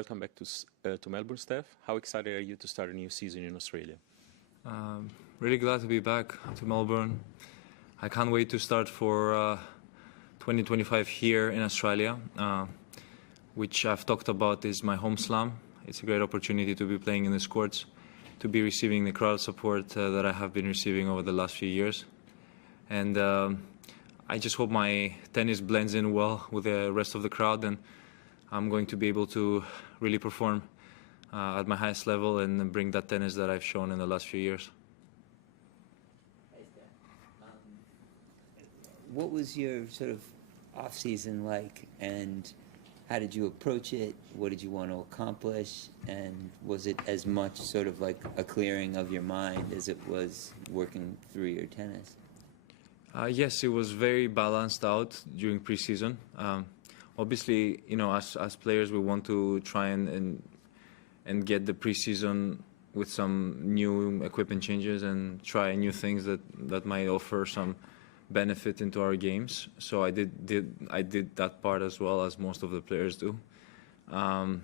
welcome back to Melbourne, Steph. How excited are you to start a new season in Australia? Really glad to be back to Melbourne. I can't wait to start for 2025 here in Australia, which I've talked about is my home slam. It's a great opportunity to be playing in these courts, to be receiving the crowd support that I have been receiving over the last few years. And I just hope my tennis blends in well with the rest of the crowd, and I'm going to be able to really perform at my highest level and bring that tennis that I've shown in the last few years. Hey, Steph. What was your sort of off-season like, and how did you approach it? What did you want to accomplish? And was it as much sort of like a clearing of your mind as it was working through your tennis? Yes, it was very balanced out during preseason. Obviously, you know, as players, we want to try and get the preseason with some new equipment changes and try new things that might offer some benefit into our games. So I did that part as well as most of the players do. The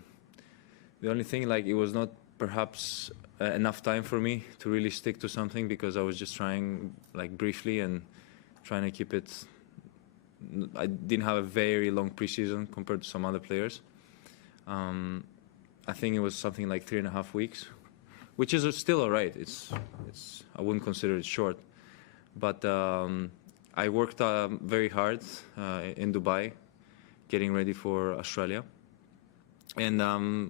only thing, like, it was not perhaps enough time for me to really stick to something, because I was just trying, like, briefly and trying to keep it. I didn't have a very long preseason compared to some other players. I think it was something like 3.5 weeks, which is still all right. I wouldn't consider it short, but I worked very hard in Dubai, getting ready for Australia, and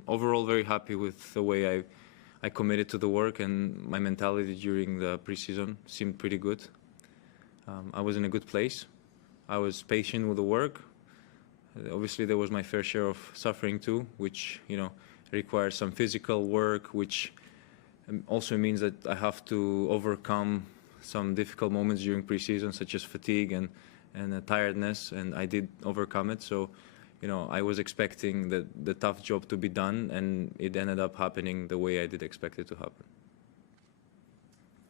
overall very happy with the way I committed to the work, and my mentality during the preseason seemed pretty good. I was in a good place. I was patient with the work. Obviously, there was my fair share of suffering too, which, you know, requires some physical work, which also means that I have to overcome some difficult moments during preseason, such as fatigue and tiredness, and I did overcome it. So, you know, I was expecting the tough job to be done, and it ended up happening the way I did expect it to happen.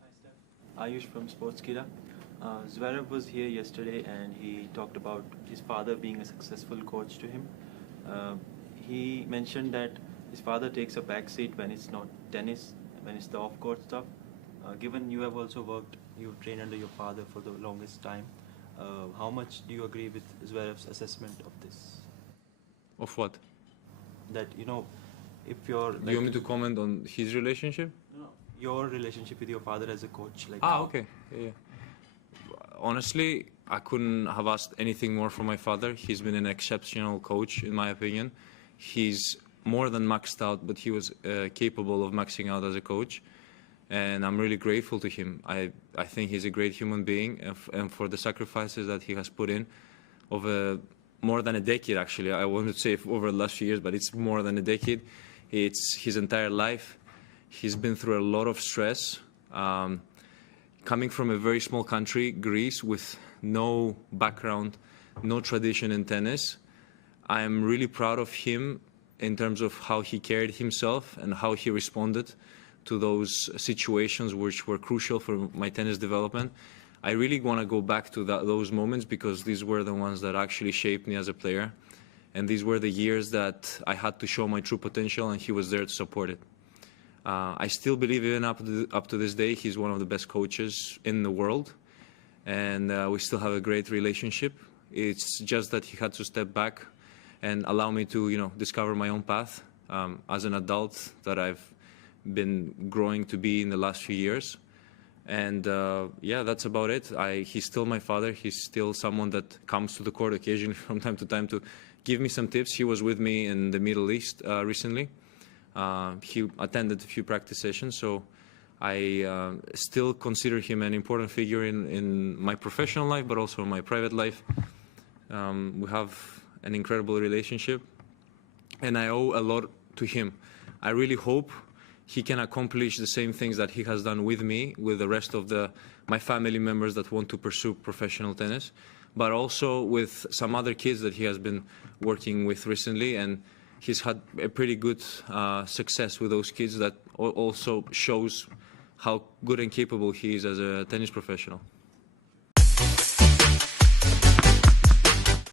Hi, Steph. Ayush from Sportskeeda. Zverev was here yesterday, and he talked about his father being a successful coach to him. He mentioned that his father takes a back seat when it's not tennis, when it's the off-court stuff. Given you have also worked, you've trained under your father for the longest time, how much do you agree with Zverev's assessment of this? Of what? That, you know, if you're... Like, do you want me to comment on his relationship? No, your relationship with your father as a coach. Like, okay. Yeah. Honestly, I couldn't have asked anything more from my father. He's been an exceptional coach, in my opinion. He's more than maxed out, but he was capable of maxing out as a coach. And I'm really grateful to him. I think he's a great human being, and for the sacrifices that he has put in over more than a decade, actually. I wouldn't say over the last few years, but it's more than a decade. It's his entire life. He's been through a lot of stress. Coming from a very small country, Greece, with no background, no tradition in tennis, I am really proud of him in terms of how he carried himself and how he responded to those situations which were crucial for my tennis development. I really want to go back to those moments, because these were the ones that actually shaped me as a player. And these were the years that I had to show my true potential, and he was there to support it. I still believe, even up to this day, he's one of the best coaches in the world, and we still have a great relationship. It's just that he had to step back and allow me to, you know, discover my own path as an adult that I've been growing to be in the last few years. And yeah, that's about it. He's still my father. He's still someone that comes to the court occasionally from time to time to give me some tips. He was with me in the Middle East recently. He attended a few practice sessions, so I still consider him an important figure in my professional life, but also in my private life. We have an incredible relationship, and I owe a lot to him. I really hope he can accomplish the same things that he has done with me, with the rest of my family members that want to pursue professional tennis, but also with some other kids that he has been working with recently, and he's had a pretty good success with those kids that also shows how good and capable he is as a tennis professional.